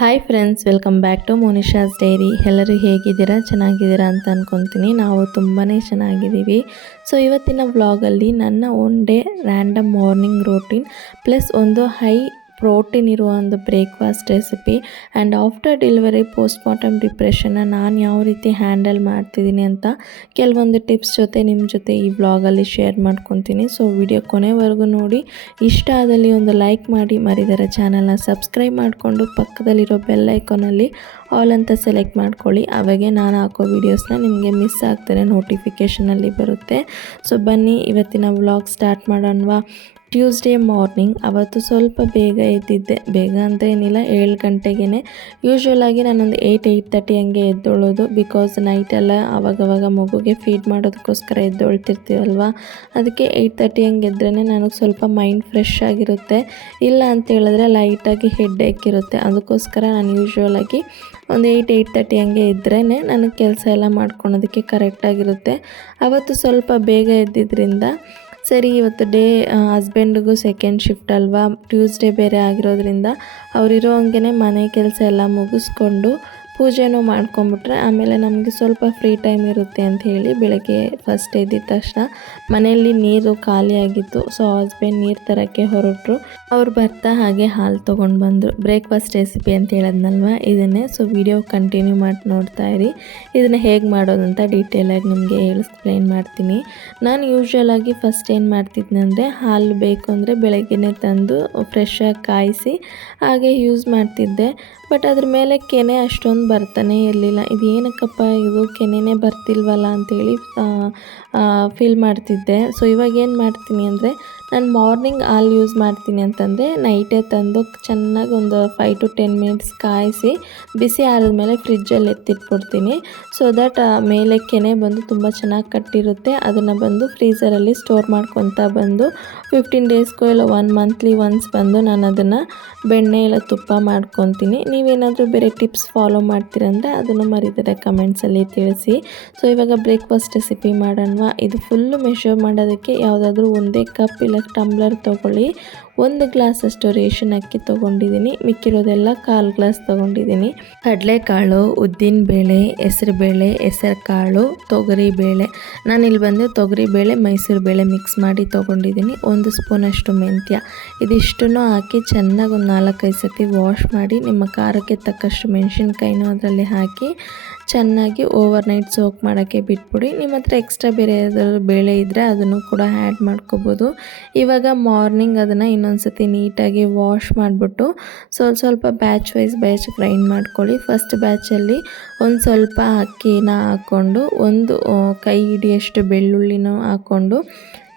Hi friends, welcome back to Monisha's diary. ಎಲ್ಲರೂ ಹೇಗಿದ್ದೀರಾ? ಚೆನ್ನಾಗಿದ್ದೀರಾ ಅಂತ ಅಂದ್ಕೊತೀನಿ. ನಾವು ತುಂಬಾ ಚೆನ್ನಾಗಿದ್ದೀವಿ. ಸೊ ಇವತ್ತಿನ ವ್ಲಾಗಲ್ಲಿ ನನ್ನ one day random morning routine plus ಒಂದು ಹೈ ಪ್ರೋಟೀನ್ ಇರುವ ಒಂದು breakfast recipe and after delivery postpartum ಡಿಪ್ರೆಷನ್ನ ನಾನು ಯಾವ ರೀತಿ ಹ್ಯಾಂಡಲ್ ಮಾಡ್ತಿದ್ದೀನಿ ಅಂತ ಕೆಲವೊಂದು ಟಿಪ್ಸ್ ಜೊತೆ ನಿಮ್ಮ ಜೊತೆ ಈ ವ್ಲಾಗಲ್ಲಿ ಶೇರ್ ಮಾಡ್ಕೊತೀನಿ. ಸೊ ವಿಡಿಯೋ ಕೊನೆವರೆಗೂ ನೋಡಿ. ಇಷ್ಟ ಆದಲ್ಲಿ ಒಂದು ಲೈಕ್ ಮಾಡಿ, ಮರಿದರೆ ಚಾನಲ್ನ ಸಬ್ಸ್ಕ್ರೈಬ್ ಮಾಡಿಕೊಂಡು ಪಕ್ಕದಲ್ಲಿರೋ ಬೆಲ್ ಐಕಾನಲ್ಲಿ ಆಲ್ ಅಂತ ಸೆಲೆಕ್ಟ್ ಮಾಡ್ಕೊಳ್ಳಿ. ಅವಾಗೆ ನಾನು ಹಾಕೋ ವೀಡಿಯೋಸ್ನ ನಿಮಗೆ ಮಿಸ್ ಆಗ್ತಾರೆ, ನೋಟಿಫಿಕೇಷನಲ್ಲಿ ಬರುತ್ತೆ. ಸೊ ಬನ್ನಿ ಇವತ್ತಿನ ವ್ಲಾಗ್ ಸ್ಟಾರ್ಟ್ ಮಾಡೋಣವಾ. ಟ್ಯೂಸ್ಡೇ ಮಾರ್ನಿಂಗ್ ಅವತ್ತು ಸ್ವಲ್ಪ ಬೇಗ ಎದ್ದಿದ್ದೆ. ಬೇಗ ಅಂತ ಏನಿಲ್ಲ, 7 ಗಂಟೆಗೇ. ಯೂಶ್ವಲಾಗಿ ನಾನೊಂದು 8:30 ಹಂಗೆ ಎದ್ದೊಳ್ಳೋದು. ಬಿಕಾಸ್ ನೈಟೆಲ್ಲ ಅವಾಗವಾಗ ಮಗುಗೆ ಫೀಡ್ ಮಾಡೋದಕ್ಕೋಸ್ಕರ ಎದ್ದೊಳ್ತಿರ್ತೀವಲ್ವ. ಅದಕ್ಕೆ 8:30 ಹಂಗೆ ಎದ್ರೇ ನನಗೆ ಸ್ವಲ್ಪ ಮೈಂಡ್ ಫ್ರೆಶ್ ಆಗಿರುತ್ತೆ. ಇಲ್ಲ ಅಂತ ಹೇಳಿದ್ರೆ ಲೈಟಾಗಿ ಹೆಡ್ಏಕ್ ಇರುತ್ತೆ. ಅದಕ್ಕೋಸ್ಕರ ನಾನು ಯೂಶ್ವಲಾಗಿ ಒಂದು 8:30 ಹಂಗೆ ಇದ್ರೇ ನನಗೆ ಕೆಲಸ ಎಲ್ಲ ಮಾಡ್ಕೊಳೋದಕ್ಕೆ ಕರೆಕ್ಟಾಗಿರುತ್ತೆ. ಅವತ್ತು ಸ್ವಲ್ಪ ಬೇಗ ಎದ್ದಿದ್ದರಿಂದ ಸರಿ, ಇವತ್ತು ಹಸ್ಬೆಂಡಿಗೂ ಸೆಕೆಂಡ್ ಶಿಫ್ಟ್ ಅಲ್ವಾ, ಟ್ಯೂಸ್ಡೇ ಬೇರೆ ಆಗಿರೋದ್ರಿಂದ ಅವರಿರೋ ಹಂಗೆ ಮನೆ ಕೆಲಸ ಎಲ್ಲ ಮುಗಿಸ್ಕೊಂಡು ಪೂಜೆನೂ ಮಾಡ್ಕೊಂಬಿಟ್ರೆ ಆಮೇಲೆ ನಮಗೆ ಸ್ವಲ್ಪ ಫ್ರೀ ಟೈಮ್ ಇರುತ್ತೆ ಅಂತ ಹೇಳಿ ಬೆಳಗ್ಗೆ ಫಸ್ಟ್ ಎದ್ದಿದ ತಕ್ಷಣ ಮನೆಯಲ್ಲಿ ನೀರು ಖಾಲಿ ಆಗಿತ್ತು. ಸೊ ಹಸ್ಬೆಂಡ್ ನೀರು ತರೋಕ್ಕೆ ಹೊರಟರು. ಅವ್ರು ಬರ್ತಾ ಹಾಗೆ ಹಾಲು ತೊಗೊಂಡು ಬಂದರು. ಬ್ರೇಕ್ಫಾಸ್ಟ್ ರೆಸಿಪಿ ಅಂತ ಹೇಳೋದ್ನಲ್ವ, ಇದನ್ನೇ. ಸೊ ವಿಡಿಯೋ ಕಂಟಿನ್ಯೂ ಮಾಡಿ ನೋಡ್ತಾ ಇರಿ. ಇದನ್ನು ಹೇಗೆ ಮಾಡೋದಂತ ಡೀಟೇಲಾಗಿ ನಿಮಗೆ ಎಕ್ಸ್ಪ್ಲೈನ್ ಮಾಡ್ತೀನಿ. ನಾನು ಯೂಶ್ವಲಾಗಿ ಫಸ್ಟ್ ಏನು ಮಾಡ್ತಿದ್ನಂದರೆ, ಹಾಲು ಬೇಕು ಅಂದರೆ ಬೆಳಗ್ಗೆನೇ ತಂದು ಫ್ರೆಶ್ಶಾಗಿ ಕಾಯಿಸಿ ಹಾಗೆ ಯೂಸ್ ಮಾಡ್ತಿದ್ದೆ. ಬಟ್ ಅದ್ರ ಮೇಲೆ ಕೆನೆ ಅಷ್ಟೊಂದು ಬರ್ತಾನೆ ಇರಲಿಲ್ಲ. ಇದು ಏನಕ್ಕಪ್ಪ ಇದು ಕೆನೆನೇ ಬರ್ತಿಲ್ವಲ್ಲ ಅಂಥೇಳಿ ಫೀಲ್ ಮಾಡ್ತಿದ್ದೆ. ಸೊ ಇವಾಗ ಏನು ಮಾಡ್ತೀನಿ ಅಂದರೆ, ನಾನು ಮಾರ್ನಿಂಗ್ ಹಾಲು ಯೂಸ್ ಮಾಡ್ತೀನಿ ಅಂತಂದರೆ ನೈಟೇ ತಂದು ಚೆನ್ನಾಗಿ ಒಂದು 5 to 10 ಮಿನಿಟ್ಸ್ ಕಾಯಿಸಿ ಬಿಸಿ ಆದಮೇಲೆ ಫ್ರಿಜ್ಜಲ್ಲಿ ಎತ್ತಿಟ್ಬಿಡ್ತೀನಿ. ಸೊ ದಟ್ ಮೇಲೆ ಕೆನೆ ಬಂದು ತುಂಬ ಚೆನ್ನಾಗಿ ಕಟ್ಟಿರುತ್ತೆ. ಅದನ್ನು ಬಂದು ಫ್ರೀಝರಲ್ಲಿ ಸ್ಟೋರ್ ಮಾಡ್ಕೊತಾ ಬಂದು 15 ಡೇಸ್ಗೂ ಇಲ್ಲ 1 ಮಂತ್ಲಿ ಒನ್ಸ್ ಬಂದು ನಾನು ಅದನ್ನು ಬೆಣ್ಣೆ ಇಲ್ಲ ತುಪ್ಪ ಮಾಡ್ಕೊತೀನಿ. ನೀವೇನಾದರೂ ಬೇರೆ ಟಿಪ್ಸ್ ಫಾಲೋ ಮಾಡ್ತೀರಂದರೆ ಅದನ್ನು ಮರಿದರೆ ಕಮೆಂಟ್ಸಲ್ಲಿ ತಿಳಿಸಿ. ಸೊ ಇವಾಗ ಬ್ರೇಕ್ಫಾಸ್ಟ್ ರೆಸಿಪಿ ಮಾಡೋಣವಾ. ಇದು ಫುಲ್ಲು ಮೆಷರ್ ಮಾಡೋದಕ್ಕೆ ಯಾವುದಾದ್ರೂ ಒಂದೇ ಕಪ್ ಇಲ್ಲ ಟಂಬ್ಲರ್ ತೊಗೊಳ್ಳಿ. 1 ಗ್ಲಾಸಷ್ಟು ರೇಷನ್ ಅಕ್ಕಿ ತೊಗೊಂಡಿದ್ದೀನಿ. ಮಿಕ್ಕಿರೋದೆಲ್ಲ 1/4 ಗ್ಲಾಸ್ ತೊಗೊಂಡಿದ್ದೀನಿ. ಕಡಲೆಕಾಳು, ಉದ್ದಿನಬೇಳೆ, ಹೆಸರುಬೇಳೆ, ಹೆಸರುಕಾಳು, ತೊಗರಿಬೇಳೆ. ನಾನಿಲ್ಲಿ ಬಂದು ತೊಗರಿಬೇಳೆ ಮೈಸೂರು ಬೇಳೆ ಮಿಕ್ಸ್ ಮಾಡಿ ತೊಗೊಂಡಿದ್ದೀನಿ. 1 ಸ್ಪೂನಷ್ಟು ಮೆಂತ್ಯ. ಇದಿಷ್ಟನ್ನು ಹಾಕಿ ಚೆನ್ನಾಗಿ ಒಂದು 4-5 ಸತಿ ವಾಶ್ ಮಾಡಿ ನಿಮ್ಮ ಖಾರಕ್ಕೆ ತಕ್ಕಷ್ಟು ಮೆಣಸಿನ್ಕಾಯಿನೂ ಅದರಲ್ಲಿ ಹಾಕಿ ಚೆನ್ನಾಗಿ ಓವರ್ನೈಟ್ ಸೋಕ್ ಮಾಡೋಕ್ಕೆ ಬಿಟ್ಬಿಡಿ. ನಿಮ್ಮ ಹತ್ರ ಎಕ್ಸ್ಟ್ರಾ ಬೇರೆ ಏನಾದರೂ ಬೇಳೆ ಇದ್ದರೆ ಅದನ್ನು ಕೂಡ ಆ್ಯಡ್ ಮಾಡ್ಕೋಬೋದು. ಇವಾಗ ಮಾರ್ನಿಂಗ್ ಅದನ್ನು ಇನ್ನೊಂದು ಸತಿ ನೀಟಾಗಿ ವಾಶ್ ಮಾಡಿಬಿಟ್ಟು ಸ್ವಲ್ಪ ಬ್ಯಾಚ್ ಗ್ರೈಂಡ್ ಮಾಡ್ಕೊಳ್ಳಿ. ಫಸ್ಟ್ ಬ್ಯಾಚಲ್ಲಿ ಒಂದು ಸ್ವಲ್ಪ ಅಕ್ಕಿನ ಹಾಕ್ಕೊಂಡು ಒಂದು ಕೈ ಹಿಡಿಯಷ್ಟು ಬೆಳ್ಳುಳ್ಳಿನೂ ಹಾಕ್ಕೊಂಡು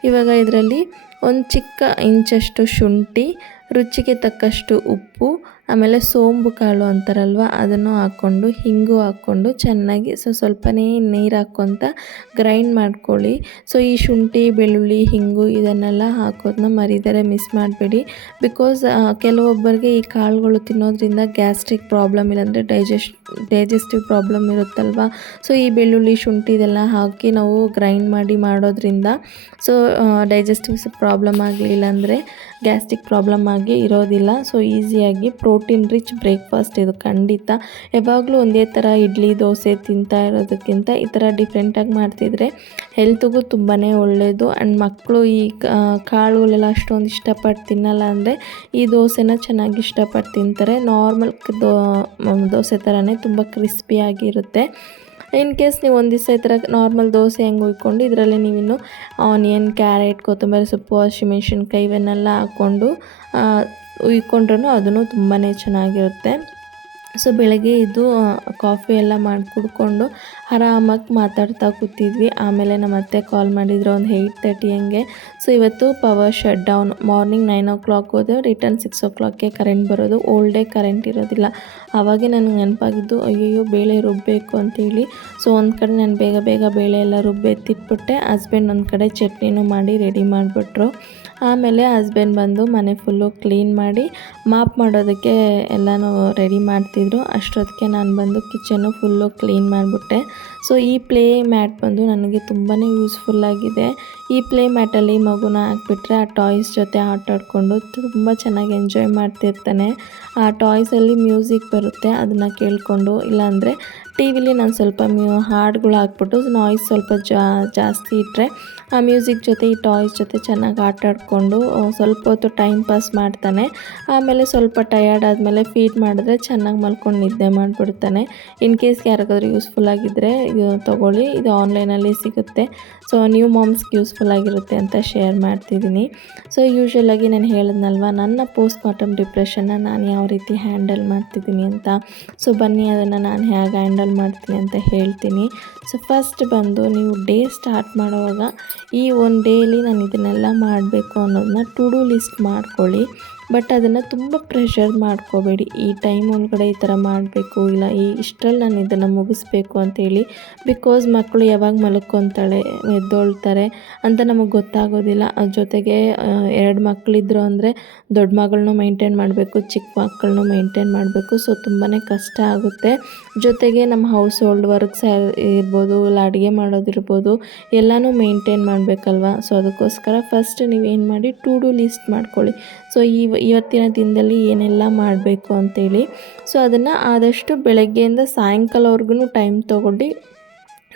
ಇವಾಗ ಇದರಲ್ಲಿ ಒಂದು ಚಿಕ್ಕ ಇಂಚಷ್ಟು ಶುಂಠಿ, ರುಚಿಗೆ ತಕ್ಕಷ್ಟು ಉಪ್ಪು, ಆಮೇಲೆ ಸೋಂಬು ಕಾಳು ಅಂತಾರಲ್ವ ಅದನ್ನು ಹಾಕ್ಕೊಂಡು ಹಿಂಗು ಹಾಕ್ಕೊಂಡು ಚೆನ್ನಾಗಿ ಸ್ವಲ್ಪನೇ ನೀರು ಹಾಕ್ಕೊತ ಗ್ರೈಂಡ್ ಮಾಡ್ಕೊಳ್ಳಿ. ಸೊ ಈ ಶುಂಠಿ, ಬೆಳ್ಳುಳ್ಳಿ, ಹಿಂಗು ಇದನ್ನೆಲ್ಲ ಹಾಕೋದನ್ನ ಮರಿದರೆ ಮಿಸ್ ಮಾಡಬೇಡಿ. ಬಿಕಾಸ್ ಕೆಲವೊಬ್ಬರಿಗೆ ಈ ಕಾಳುಗಳು ತಿನ್ನೋದ್ರಿಂದ ಗ್ಯಾಸ್ಟ್ರಿಕ್ ಪ್ರಾಬ್ಲಮ್ ಇಲ್ಲಾಂದರೆ ಡೈಜೆಸ್ಟಿವ್ ಪ್ರಾಬ್ಲಮ್ ಇರುತ್ತಲ್ವ. ಸೊ ಈ ಬೆಳ್ಳುಳ್ಳಿ, ಶುಂಠಿ ಇದೆಲ್ಲ ಹಾಕಿ ನಾವು ಗ್ರೈಂಡ್ ಮಾಡಿ ಮಾಡೋದ್ರಿಂದ ಸೊ ಡೈಜೆಸ್ಟಿವ್ ಪ್ರಾಬ್ಲಮ್ ಆಗಲಿಲ್ಲ ಅಂದರೆ ಗ್ಯಾಸ್ಟ್ರಿಕ್ ಪ್ರಾಬ್ಲಮ್ ಆಗಿ ಇರೋದಿಲ್ಲ. ಸೊ ಈಸಿಯಾಗಿ ಪ್ರೋಟೀನ್ ರಿಚ್ ಬ್ರೇಕ್ಫಾಸ್ಟ್ ಇದು ಖಂಡಿತ. ಯಾವಾಗಲೂ ಒಂದೇ ಥರ ಇಡ್ಲಿ ದೋಸೆ ತಿಂತಾ ಇರೋದಕ್ಕಿಂತ ಈ ಥರ ಡಿಫ್ರೆಂಟಾಗಿ ಮಾಡ್ತಿದ್ರೆ ಹೆಲ್ತ್ಗೂ ತುಂಬಾ ಒಳ್ಳೆಯದು. ಆ್ಯಂಡ್ ಮಕ್ಕಳು ಈ ಕಾಳುಗಳೆಲ್ಲ ಅಷ್ಟೊಂದು ಇಷ್ಟಪಟ್ಟು ತಿನ್ನಲ್ಲ ಅಂದರೆ ಈ ದೋಸೆನ ಚೆನ್ನಾಗಿ ಇಷ್ಟಪಟ್ಟು ತಿಂತಾರೆ. ನಾರ್ಮಲ್ ದೋಸೆ ಥರನೇ ತುಂಬ ಕ್ರಿಸ್ಪಿಯಾಗಿರುತ್ತೆ. ಇನ್ ಕೇಸ್ ನೀವು ಒಂದು ದಿವಸ ಈ ಥರ ನಾರ್ಮಲ್ ದೋಸೆ ಹೆಂಗೆ ಉಯ್ಕೊಂಡು ಇದರಲ್ಲಿ ನೀವಿನ್ನು ಆನಿಯನ್, ಕ್ಯಾರೆಟ್, ಕೊತ್ತಂಬರಿ ಸೊಪ್ಪು, ಹಸಿಮೆಣ್ಸಿನ್ಕಾಯಿ ಇವನ್ನೆಲ್ಲ ಹಾಕ್ಕೊಂಡು ಉಯ್ಕೊಂಡ್ರೂ ಅದೂ ತುಂಬಾ ಚೆನ್ನಾಗಿರುತ್ತೆ. ಸೊ ಬೆಳಗ್ಗೆ ಇದು ಕಾಫಿ ಎಲ್ಲ ಮಾಡಿ ಕುಡ್ಕೊಂಡು ಆರಾಮಾಗಿ ಮಾತಾಡ್ತಾ ಕೂತಿದ್ವಿ. ಆಮೇಲೆ ನಮ್ಮ ಅತ್ತೆ ಕಾಲ್ ಮಾಡಿದ್ರು ಒಂದು 8:30 ಹಂಗೆ. ಸೊ ಇವತ್ತು power shut down. Morning 9 o'clock ಹೋದೆ, ರಿಟರ್ನ್ 6 o'clockಗೆ ಕರೆಂಟ್ ಬರೋದು. ಓಲ್ಡ್ ಡೇ ಕರೆಂಟ್ ಇರೋದಿಲ್ಲ. ಆವಾಗೇ ನನಗೆ ನೆನಪಾಗಿದ್ದು ಅಯ್ಯೋ ಬೇಳೆ ರುಬ್ಬಬೇಕು ಅಂತೇಳಿ. ಸೊ ಒಂದು ಕಡೆ ನಾನು ಬೇಗ ಬೇಳೆ ಎಲ್ಲ ರುಬ್ಬೆತ್ತಿಟ್ಬಿಟ್ಟೆ. ಹಸ್ಬೆಂಡ್ ಒಂದು ಕಡೆ ಚಟ್ನಿನೂ ಮಾಡಿ ರೆಡಿ ಮಾಡಿಬಿಟ್ರು. ಆಮೇಲೆ ಹಸ್ಬೆಂಡ್ ಬಂದು ಮನೆ ಫುಲ್ಲು ಕ್ಲೀನ್ ಮಾಡಿ ಮಾಪ್ ಮಾಡೋದಕ್ಕೆ ಎಲ್ಲನೂ ರೆಡಿ ಮಾಡ್ತಿದ್ರು. ಅಷ್ಟೊತ್ತಿಗೆ ನಾನು ಬಂದು ಕಿಚನ್ನು ಫುಲ್ಲು ಕ್ಲೀನ್ ಮಾಡಿಬಿಟ್ಟೆ. ಸೊ ಈ ಪ್ಲೇ ಮ್ಯಾಟ್ ಬಂದು ನನಗೆ ತುಂಬಾ ಯೂಸ್ಫುಲ್ಲಾಗಿದೆ. ಈ ಪ್ಲೇ ಮ್ಯಾಟಲ್ಲಿ ಮಗುನ ಹಾಕ್ಬಿಟ್ರೆ ಆ ಟಾಯ್ಸ್ ಜೊತೆ ಆಟ ಆಡಿಕೊಂಡು ತುಂಬ ಚೆನ್ನಾಗಿ ಎಂಜಾಯ್ ಮಾಡ್ತಿರ್ತಾನೆ. ಆ ಟಾಯ್ಸಲ್ಲಿ ಮ್ಯೂಸಿಕ್ ಬರುತ್ತೆ, ಅದನ್ನು ಕೇಳಿಕೊಂಡು, ಇಲ್ಲಾಂದರೆ ಟಿ ವಿಲಿ ನಾನು ಸ್ವಲ್ಪ ಹಾಡುಗಳು ಹಾಕ್ಬಿಟ್ಟು ನಾಯ್ಸ್ ಸ್ವಲ್ಪ ಜಾಸ್ತಿ ಇಟ್ಟರೆ ಆ ಮ್ಯೂಸಿಕ್ ಜೊತೆ ಈ ಟಾಯ್ಸ್ ಜೊತೆ ಚೆನ್ನಾಗಿ ಆಟ ಆಡಿಕೊಂಡು ಸ್ವಲ್ಪ ಹೊತ್ತು ಟೈಮ್ ಪಾಸ್ ಮಾಡ್ತಾನೆ. ಆಮೇಲೆ ಸ್ವಲ್ಪ ಟಯರ್ಡ್ ಆದಮೇಲೆ ಫೀಡ್ ಮಾಡಿದ್ರೆ ಚೆನ್ನಾಗಿ ಮಲ್ಕೊಂಡು ನಿದ್ದೆ ಮಾಡಿಬಿಡ್ತಾನೆ. ಇನ್ ಕೇಸ್ ಯಾರಿಗಾದ್ರೂ ಯೂಸ್ಫುಲ್ ಆಗಿದ್ದರೆ ತೊಗೊಳ್ಳಿ, ಇದು ಆನ್ಲೈನಲ್ಲಿ ಸಿಗುತ್ತೆ. ಸೊ ನ್ಯೂ ಮಾಮ್ಸ್ಗೆ ಯೂಸ್ಫುಲ್ ಆಗಿರುತ್ತೆ ಅಂತ ಶೇರ್ ಮಾಡ್ತಿದ್ದೀನಿ. ಸೊ ಯೂಶ್ವಲಾಗಿ ನಾನು ಹೇಳಿದ್ನಲ್ವ ನನ್ನ ಪೋಸ್ಟ್ ಮಾರ್ಟಮ್ ಡಿಪ್ರೆಷನ್ನ ನಾನು ಯಾವ ರೀತಿ ಹ್ಯಾಂಡಲ್ ಮಾಡ್ತಿದ್ದೀನಿ ಅಂತ. ಸೊ ಬನ್ನಿ ಅದನ್ನು ನಾನು ಹೇಗೆ ಹ್ಯಾಂಡಲ್ ಮಾಡ್ತೀನಿ ಅಂತ ಹೇಳ್ತೀನಿ. ಸೊ ಫಸ್ಟ್ ಬಂದು ನೀವು ಡೇ ಸ್ಟಾರ್ಟ್ ಮಾಡುವಾಗ ಈ ಒಂದು ಡೇಲಿ ನಾನು ಇದನ್ನೆಲ್ಲ ಮಾಡಬೇಕು ಅನ್ನೋದನ್ನ ಟು ಡೂ ಲಿಸ್ಟ್ ಮಾಡ್ಕೊಳ್ಳಿ. ಬಟ್ ಅದನ್ನು ತುಂಬ ಪ್ರೆಷರ್ ಮಾಡ್ಕೋಬೇಡಿ. ಈ ಟೈಮ್ ಒಳಗಡೆ ಈ ಥರ ಮಾಡಬೇಕು, ಇಲ್ಲ ಇಷ್ಟರಲ್ಲಿ ನಾನು ಇದನ್ನು ಮುಗಿಸ್ಬೇಕು ಅಂತೇಳಿ. ಬಿಕಾಸ್ ಮಕ್ಕಳು ಯಾವಾಗ ಮಲ್ಕೊತಾಳೆ ಎದ್ದೊಳ್ತಾರೆ ಅಂತ ನಮಗೆ ಗೊತ್ತಾಗೋದಿಲ್ಲ. ಅದ್ರ ಜೊತೆಗೆ 2 ಮಕ್ಕಳಿದ್ರು ಅಂದರೆ ದೊಡ್ಡ ಮಗಳನ್ನೂ ಮೇಂಟೈನ್ ಮಾಡಬೇಕು, ಚಿಕ್ಕ ಮಕ್ಕಳನ್ನೂ ಮೇಂಟೈನ್ ಮಾಡಬೇಕು. ಸೊ ತುಂಬಾ ಕಷ್ಟ ಆಗುತ್ತೆ. ಜೊತೆಗೆ ನಮ್ಮ ಹೌಸ್ ಹೋಲ್ಡ್ ವರ್ಕ್ಸ್ ಇರ್ಬೋದು, ಇಲ್ಲ ಅಡುಗೆ ಮಾಡೋದಿರ್ಬೋದು, ಎಲ್ಲನೂ ಮೇಂಟೈನ್ ಮಾಡಬೇಕಲ್ವ. ಸೊ ಅದಕ್ಕೋಸ್ಕರ ಫಸ್ಟ್ ನೀವೇನು ಮಾಡಿ ಟು ಡೂ ಲಿಸ್ಟ್ ಮಾಡ್ಕೊಳ್ಳಿ. ಸೊ ಇವತ್ತಿನ ದಿನದಲ್ಲಿ ಏನೆಲ್ಲ ಮಾಡಬೇಕು ಅಂತೇಳಿ. ಸೊ ಅದನ್ನು ಆದಷ್ಟು ಬೆಳಗ್ಗೆಯಿಂದ ಸಾಯಂಕಾಲವರೆಗೂ ಟೈಮ್ ತೊಗೊಂಡು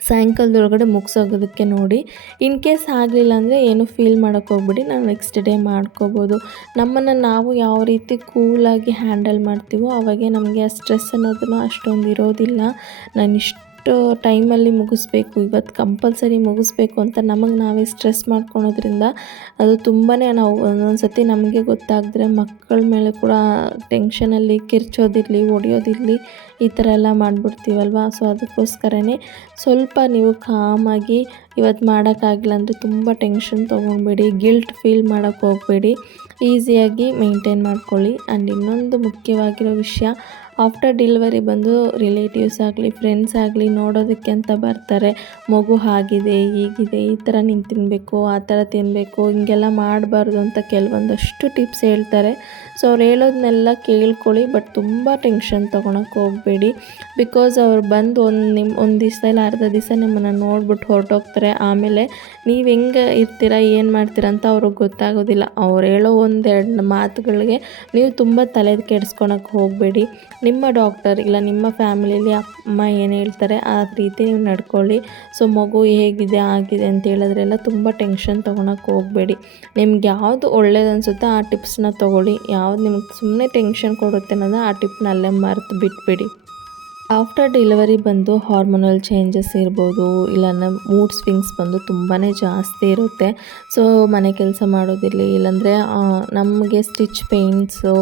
ಸಾಯಂಕಾಲದೊಳಗಡೆ ಮುಗಿಸೋಗೋದಕ್ಕೆ ನೋಡಿ. ಇನ್ ಕೇಸ್ ಆಗಲಿಲ್ಲ ಅಂದರೆ ಏನು ಫೀಲ್ ಮಾಡೋಕ್ಕೆ ಹೋಗ್ಬಿಡಿ, ನಾವು ನೆಕ್ಸ್ಟ್ ಡೇ ಮಾಡ್ಕೋಬೋದು. ನಮ್ಮನ್ನು ನಾವು ಯಾವ ರೀತಿ ಕೂಲಾಗಿ ಹ್ಯಾಂಡಲ್ ಮಾಡ್ತೀವೋ ಅವಾಗೆ ನಮಗೆ ಆ ಸ್ಟ್ರೆಸ್ ಅನ್ನೋದನ್ನು ಅಷ್ಟೊಂದು ಇರೋದಿಲ್ಲ. ನಾನಿಷ್ಟು ಟೈಮಲ್ಲಿ ಮುಗಿಸ್ಬೇಕು, ಇವತ್ತು ಕಂಪಲ್ಸರಿ ಮುಗಿಸ್ಬೇಕು ಅಂತ ನಮಗೆ ನಾವೇ ಸ್ಟ್ರೆಸ್ ಮಾಡ್ಕೊಳೋದ್ರಿಂದ ಅದು ತುಂಬಾ ನಾವು ಒಂದೊಂದು ಸತಿ ನಮಗೆ ಗೊತ್ತಾಗದ್ರೆ ಮಕ್ಕಳ ಮೇಲೆ ಕೂಡ ಟೆನ್ಷನಲ್ಲಿ ಕಿರ್ಚೋದಿರಲಿ, ಹೊಡೆಯೋದಿರಲಿ, ಈ ಥರ ಎಲ್ಲ ಮಾಡಿಬಿಡ್ತೀವಲ್ವ. ಸೊ ಅದಕ್ಕೋಸ್ಕರನೇ ಸ್ವಲ್ಪ ನೀವು ಕಾಮಾಗಿ ಇವತ್ತು ಮಾಡೋಕ್ಕಾಗಿಲ್ಲ ಅಂದರೆ ತುಂಬ ಟೆನ್ಷನ್ ತೊಗೊಳ್ಬೇಡಿ, ಗಿಲ್ಟ್ ಫೀಲ್ ಮಾಡೋಕ್ಕೆ ಹೋಗಬೇಡಿ, ಈಸಿಯಾಗಿ ಮೇಂಟೈನ್ ಮಾಡ್ಕೊಳ್ಳಿ. ಆ್ಯಂಡ್ ಇನ್ನೊಂದು ಮುಖ್ಯವಾಗಿರೋ ವಿಷಯ, ಆಫ್ಟರ್ ಡೆಲಿವರಿ ಬಂದು ರಿಲೇಟಿವ್ಸ್ ಆಗಲಿ ಫ್ರೆಂಡ್ಸ್ ಆಗಲಿ ನೋಡೋದಕ್ಕೆ ಅಂತ ಬರ್ತಾರೆ. ಮಗು ಆಗಿದೆ, ಹೀಗಿದೆ, ಈ ಥರ ನೀನು ತಿನ್ನಬೇಕು, ಆ ಥರ ತಿನ್ನಬೇಕು, ಹಿಂಗೆಲ್ಲ ಮಾಡಬಾರ್ದು ಅಂತ ಕೆಲವೊಂದಷ್ಟು ಟಿಪ್ಸ್ ಹೇಳ್ತಾರೆ. ಸೊ ಅವ್ರು ಹೇಳೋದನ್ನೆಲ್ಲ ಕೇಳ್ಕೊಳ್ಳಿ, ಬಟ್ ತುಂಬ ಟೆನ್ಷನ್ ತೊಗೊಳಕ್ಕೆ ಹೋಗಬೇಡಿ. ಬಿಕಾಸ್ ಅವ್ರು ಬಂದು ಒಂದು ದಿವಸ ಇಲ್ಲ ಅರ್ಧ ದಿವಸ ನಿಮ್ಮನ್ನು ನೋಡ್ಬಿಟ್ಟು ಹೊರಟೋಗ್ತಾರೆ. ಆಮೇಲೆ ನೀವು ಹೆಂಗೆ ಇರ್ತೀರ, ಏನು ಮಾಡ್ತೀರ ಅಂತ ಅವ್ರಿಗೆ ಗೊತ್ತಾಗೋದಿಲ್ಲ. ಅವ್ರು ಹೇಳೋ 1-2 ಮಾತುಗಳಿಗೆ ನೀವು ತುಂಬ ತಲೆ ಕೆಡಿಸ್ಕೊಳಕ್ಕೆ ಹೋಗಬೇಡಿ. ನಿಮ್ಮ ಡಾಕ್ಟರ್ ಇಲ್ಲ ನಿಮ್ಮ ಫ್ಯಾಮಿಲಿಯಲ್ಲಿ ಅಮ್ಮ ಏನು ಹೇಳ್ತಾರೆ ಆ ರೀತಿ ನೀವು ನಡ್ಕೊಳ್ಳಿ. ಸೊ ಮಗು ಹೇಗಿದೆ ಆಗಿದೆ ಅಂತ ಹೇಳಿದ್ರೆಲ್ಲ ತುಂಬ ಟೆನ್ಷನ್ ತೊಗೊಳಕ್ಕೆ ಹೋಗಬೇಡಿ. ನಿಮ್ಗೆ ಯಾವುದು ಒಳ್ಳೇದು ಅನಿಸುತ್ತೋ ಆ ಟಿಪ್ಸ್ನ ತೊಗೊಳ್ಳಿ. ಯಾವ್ದು ನಿಮ್ಗೆ ಸುಮ್ಮನೆ ಟೆನ್ಷನ್ ಕೊಡುತ್ತೆ ಅನ್ನೋದು ಆ ಟಿಪ್ನ ಅಲ್ಲೇ ಮರೆತು ಬಿಟ್ಬಿಡಿ. ಆಫ್ಟರ್ ಡೆಲಿವರಿ ಬಂದು ಹಾರ್ಮೋನಲ್ ಚೇಂಜಸ್ ಇರ್ಬೋದು, ಇಲ್ಲ ಮೂಡ್ ಸ್ವಿಂಗ್ಸ್ ಬಂದು ತುಂಬಾ ಜಾಸ್ತಿ ಇರುತ್ತೆ. ಸೊ ಮನೆ ಕೆಲಸ ಮಾಡೋದಿರಲಿ, ಇಲ್ಲಾಂದರೆ ನಮಗೆ ಸ್ಟಿಚ್ ಪೇಯ್ನ್ಸು,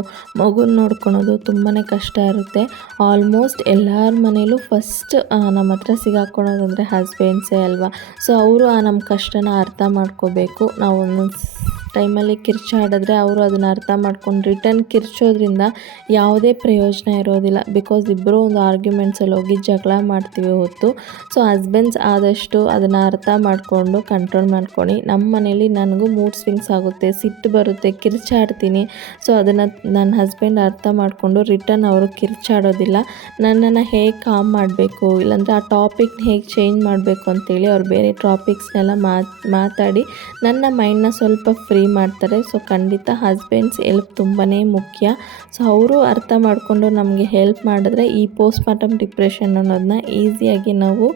ಮಗುನ ನೋಡ್ಕೊಳೋದು ತುಂಬಾ ಕಷ್ಟ ಇರುತ್ತೆ. ಆಲ್ಮೋಸ್ಟ್ ಎಲ್ಲರ ಮನೇಲೂ ಫಸ್ಟ್ ನಮ್ಮ ಹತ್ರ ಸಿಗಾಕೊಳ್ಳೋದಂದರೆ ಹಸ್ಬೆಂಡ್ಸೇ ಅಲ್ವಾ. ಸೊ ಅವರು ನಮ್ಮ ಕಷ್ಟನ ಅರ್ಥ ಮಾಡ್ಕೋಬೇಕು. ನಾವು ಒಂದೊಂದು ಟೈಮಲ್ಲಿ ಕಿರ್ಚಾಡಿದ್ರೆ ಅವರು ಅದನ್ನು ಅರ್ಥ ಮಾಡ್ಕೊಂಡು ರಿಟರ್ನ್ ಕಿರ್ಚೋದ್ರಿಂದ ಯಾವುದೇ ಪ್ರಯೋಜನ ಇರೋದಿಲ್ಲ. ಬಿಕಾಸ್ ಇಬ್ಬರು ಒಂದು ಆರ್ಗ್ಯುಮೆಂಟ್ಸಲ್ಲಿ ಹೋಗಿ ಜಗಳ ಮಾಡ್ತೀವಿ ಹೊತ್ತು. ಸೊ ಹಸ್ಬೆಂಡ್ಸ್ ಆದಷ್ಟು ಅದನ್ನು ಅರ್ಥ ಮಾಡಿಕೊಂಡು ಕಂಟ್ರೋಲ್ ಮಾಡ್ಕೊಳ್ಳಿ. ನಮ್ಮ ಮನೇಲಿ ನನಗೂ ಮೂಡ್ ಸ್ವಿಂಗ್ಸ್ ಆಗುತ್ತೆ, ಸಿಟ್ಟು ಬರುತ್ತೆ, ಕಿರ್ಚಾಡ್ತೀನಿ. ಸೊ ಅದನ್ನು ನನ್ನ ಹಸ್ಬೆಂಡ್ ಅರ್ಥ ಮಾಡಿಕೊಂಡು ರಿಟರ್ನ್ ಅವರು ಕಿರ್ಚಾಡೋದಿಲ್ಲ. ನನ್ನನ್ನು ಹೇಗೆ ಕಾಮ್ ಮಾಡಬೇಕು, ಇಲ್ಲಾಂದರೆ ಆ ಟಾಪಿಕ್ನ ಹೇಗೆ ಚೇಂಜ್ ಮಾಡಬೇಕು ಅಂತೇಳಿ ಅವ್ರು ಬೇರೆ ಟಾಪಿಕ್ಸ್ನೆಲ್ಲ ಮಾತಾಡಿ ನನ್ನ ಮೈಂಡ್ನ ಸ್ವಲ್ಪ ಫ್ರೀ ಮಾಡ್ತಾರೆ. ಸೊ ಖಂಡಿತ ಹಸ್ಬೆಂಡ್ಸ್ ಹೆಲ್ಪ್ ತುಂಬಾ ಮುಖ್ಯ. ಸೊ ಅವರು ಅರ್ಥ ಮಾಡಿಕೊಂಡು ನಮಗೆ ಹೆಲ್ಪ್ ಮಾಡಿದ್ರೆ ಈ ಪೋಸ್ಟ್ ಮಾರ್ಟಮ್ ಡಿಪ್ರೆಷನ್ ಅನ್ನೋದನ್ನ ಈಸಿಯಾಗಿ ನಾವು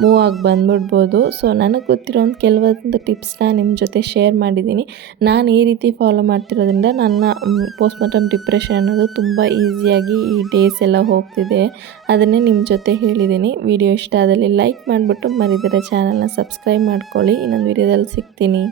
ಮೂವ್ ಆಗಿ ಬಂದ್ಬಿಡ್ಬೋದು. ಸೊ ನನಗೆ ಗೊತ್ತಿರೋ ಕೆಲವೊಂದು ಟಿಪ್ಸ್ನ ನಿಮ್ಮ ಜೊತೆ ಶೇರ್ ಮಾಡಿದ್ದೀನಿ. ನಾನು ಈ ರೀತಿ ಫಾಲೋ ಮಾಡ್ತಿರೋದ್ರಿಂದ ನನ್ನ ಪೋಸ್ಟ್ ಮಾರ್ಟಮ್ ಡಿಪ್ರೆಷನ್ ಅನ್ನೋದು ತುಂಬ ಈಸಿಯಾಗಿ ಈ ಡೇಸ್ ಎಲ್ಲ ಹೋಗ್ತಿದೆ. ಅದನ್ನೇ ನಿಮ್ಮ ಜೊತೆ ಹೇಳಿದ್ದೀನಿ. ವಿಡಿಯೋ ಇಷ್ಟ ಆದಲ್ಲಿ ಲೈಕ್ ಮಾಡಿಬಿಟ್ಟು ಮರಿದಿರೋ ಚಾನಲ್ನ ಸಬ್ಸ್ಕ್ರೈಬ್ ಮಾಡ್ಕೊಳ್ಳಿ. ಇನ್ನೊಂದು ವಿಡಿಯೋದಲ್ಲಿ ಸಿಗ್ತೀನಿ.